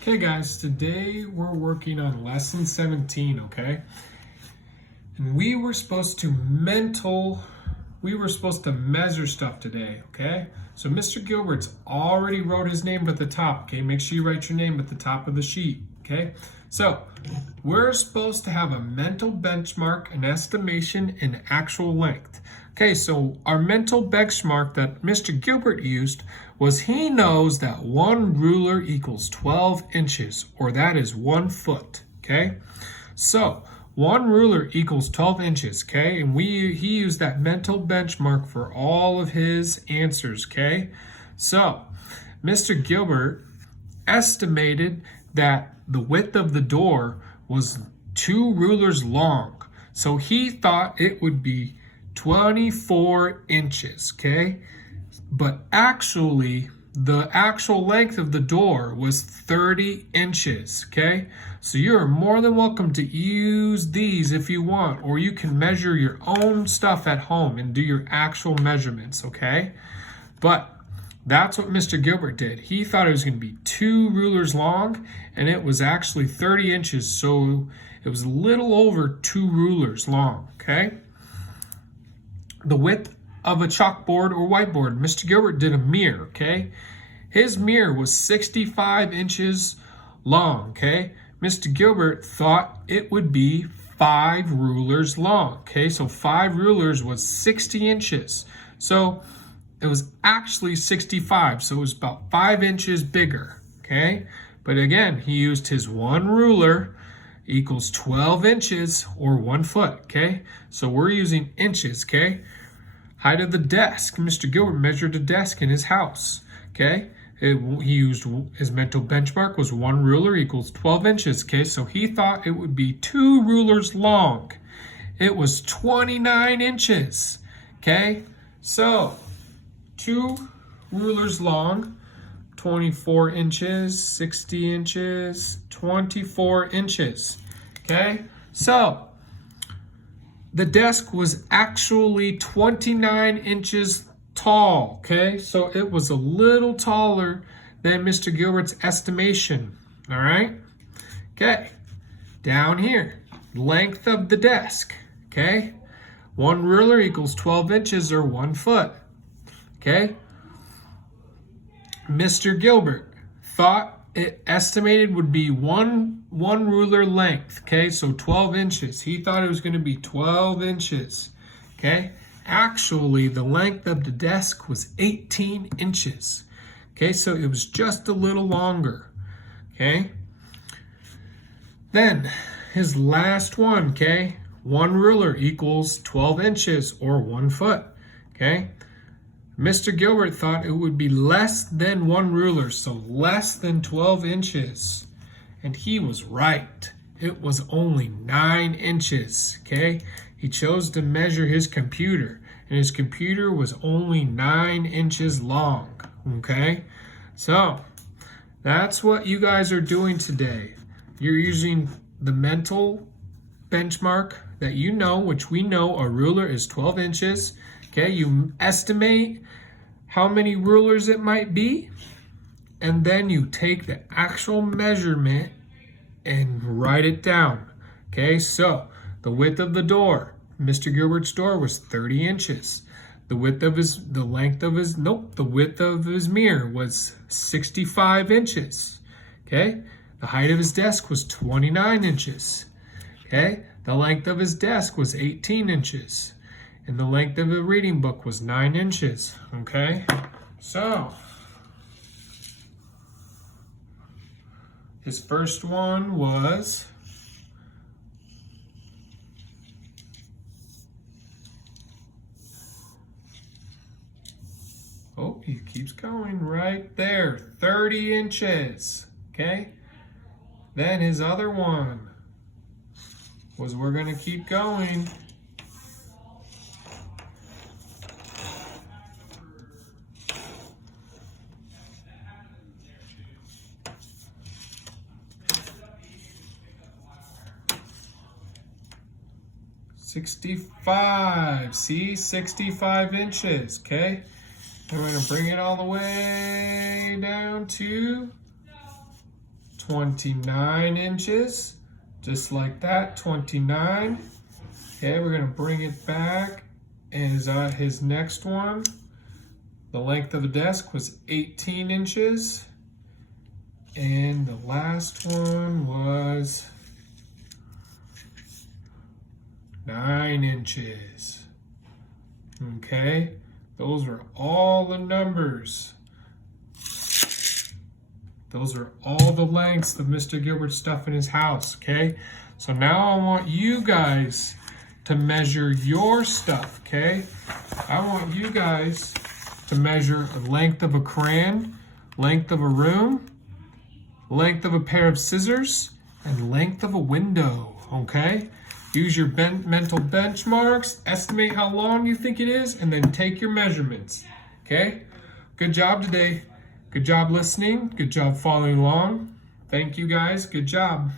Okay guys, today we're working on lesson 17, okay? And we were supposed to measure stuff today, okay? So Mr. Gilbert's already wrote his name at the top, okay? Make sure you write your name at the top of the sheet, okay? So we're supposed to have a mental benchmark, an estimation, and actual length. Okay, so our mental benchmark that Mr. Gilbert used was he knows that one ruler equals 12 inches, or that is 1 foot, okay? So one ruler equals 12 inches, okay? And he used that mental benchmark for all of his answers, okay? So Mr. Gilbert estimated that the width of the door was 2 rulers long. So he thought it would be 24 inches, okay? But actually, the actual length of the door was 30 inches, okay? So you're more than welcome to use these if you want, or you can measure your own stuff at home and do your actual measurements, okay? But that's what Mr. Gilbert did. He thought it was going to be 2 rulers long, and it was actually 30 inches, so it was a little over 2 rulers long, okay? The width of a chalkboard or whiteboard, Mr. Gilbert did a mirror, okay? His mirror was 65 inches long, okay? Mr. Gilbert thought it would be 5 rulers long, okay? So 5 rulers was 60 inches. So it was actually 65, so it was about 5 inches bigger, okay? But again, he used his one ruler equals 12 inches or 1 foot, okay? So we're using inches, okay? Height of the desk. Mr. Gilbert measured a desk in his house, okay? He used his mental benchmark was 1 ruler equals 12 inches, okay? So he thought it would be 2 rulers long. It was 29 inches, okay? So 2 rulers long, 24 inches, 60 inches, 24 inches, okay? So the desk was actually 29 inches tall, okay? So it was a little taller than Mr. Gilbert's estimation, all right? Okay, down here, length of the desk, okay? 1 ruler equals 12 inches or 1 foot, okay? Mr. Gilbert thought it estimated would be one ruler length, okay? So 12 inches. He thought it was going to be 12 inches, okay? Actually, the length of the desk was 18 inches, okay? So it was just a little longer, okay? Then his last one, okay? 1 ruler equals 12 inches or 1 foot, okay? Mr. Gilbert thought it would be less than 1 ruler, so less than 12 inches. And he was right. It was only 9 inches, okay? He chose to measure his computer, and his computer was only 9 inches long, okay? So, that's what you guys are doing today. You're using the mental benchmark that you know, which we know a ruler is 12 inches. Okay, you estimate how many rulers it might be, and then you take the actual measurement and write it down. Okay, so the width of the door, Mr. Gilbert's door was 30 inches. The width of the width of his mirror was 65 inches. Okay, the height of his desk was 29 inches. Okay, the length of his desk was 18 inches. And the length of a reading book was 9 inches, okay? So, his first one was he keeps going right there, 30 inches, okay? Then his other one was, we're gonna keep going, $65. See, 65 inches, okay? And we're gonna bring it all the way down to 29 inches, just like that, 29. Okay, we're gonna bring it back, and his next one, the length of the desk was 18 inches, and the last one was 9 inches. Okay, those are all the numbers. Those are all the lengths of Mr. Gilbert's stuff in his house, okay? So now I want you guys to measure your stuff, okay? I want you guys to measure the length of a crayon, length of a room, length of a pair of scissors, and length of a window, okay? Use your mental benchmarks, estimate how long you think it is, and then take your measurements, okay? Good job today. Good job listening. Good job following along. Thank you guys. Good job.